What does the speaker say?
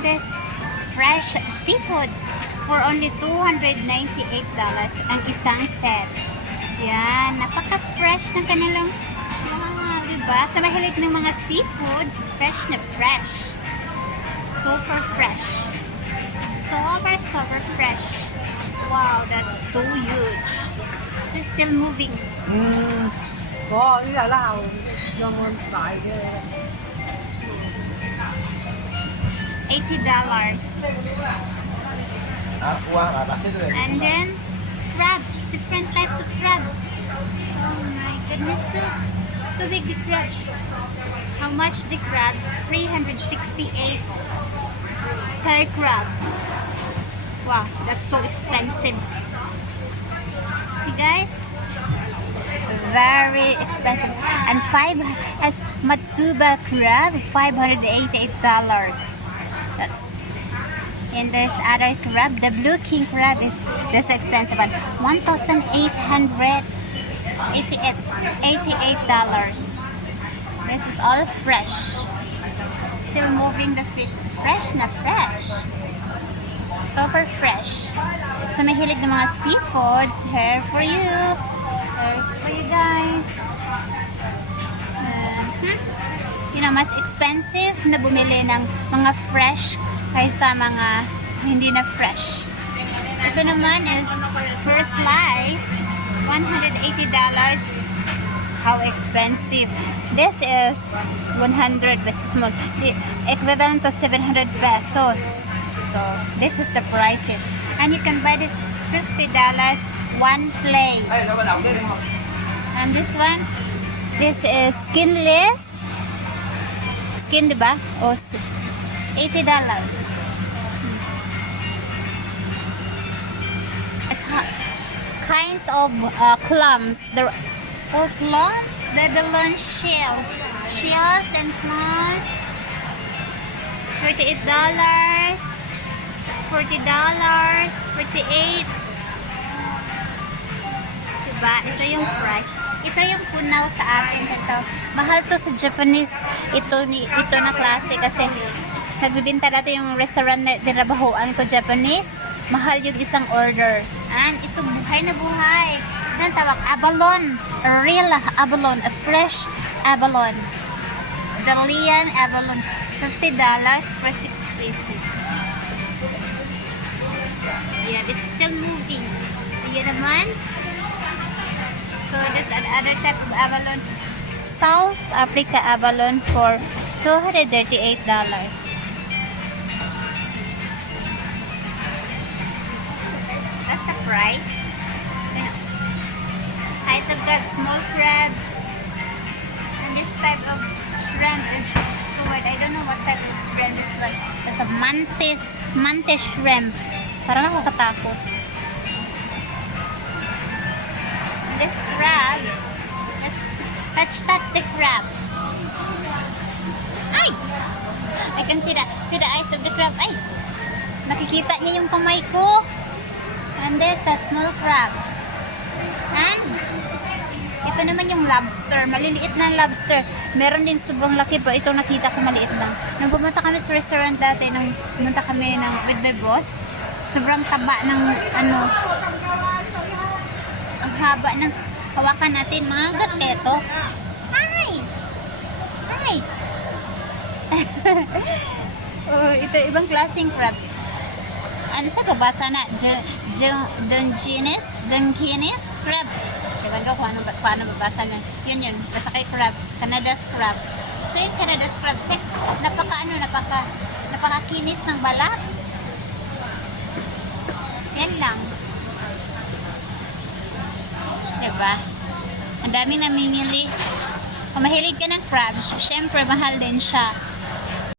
this fresh seafoods for only $298 ang isang set. Yan, napaka-fresh ng kanilang diba? Sa mahilig ng mga seafoods, fresh na fresh. Super fresh. Super fresh. Wow, that's so huge. It's still moving. Có, ý là hầu do môn tại cái $80. And then crabs, different types of crabs. Oh my goodness, so big the crabs. How much the crabs? 368 per crab. Wow, that's so expensive. See guys, very expensive. And as Matsuba crab, $588. That's, and there's other crab. The blue king crab is this expensive one, $1,888. This is all fresh. Still moving the fish. Fresh na fresh. Super fresh. Sa mahilig ng mga seafoods, here for you. Here's for you guys. You know, mas expensive na bumili ng mga fresh kaysa mga hindi na fresh. Ito naman is first slice, $180. How expensive. This is 100 pesos more. Equivalent to 700 pesos. So, this is the price. And you can buy this $50, one plate. And this one, this is skinless. Skin, diba? O, $80. Kinds of clams. Clams? Babylon shells. Shells and clams. $38. $40. $48. Diba? Ito yung price. Ito yung punaw sa atin. Ito. Mahal to sa Japanese. Ito na klase kasi nagbibinta natin yung restaurant na tinabahoan ko Japanese. Mahal yung isang order. And ito buhay na buhay. Ang tawag, abalone. A real abalone. A fresh abalone. Dalian abalone. $50 for 6 pieces. Ayan, it's still moving. Ayan naman. So, there's another type of abalone. South Africa abalone for $238. That's the price. Types of crabs, small crabs. And this type of shrimp is so weird. I don't know what type of shrimp is like. It's a mantis shrimp. Parang nakakatakot. This crabs, let's touch the crab. Ay! I can see the eyes of the crab. Ay! Nakikita niya yung kamay ko. And this, the small crabs. And ito naman yung lobster. Maliliit na lobster. Meron din sobrang laki pa. Ito nakita ko maliit lang. Nung pumunta kami sa restaurant dati, nung pumunta kami with my boss, sobrang taba ng ang haba ng hawakan natin. Mga gateto. Hi! Hi! Ito ibang klaseng crab. Ano sa babasa na? Dungeness crab. Ewan ko kung paano babasa nun. Yun. Basta kay crab. Canada's crab. Ito yung Canada's crab. Napakakinis ng balat. Yan lang. Diba? Ang daming namimili. Kung mahilig ka ng crabs, syempre mahal din siya.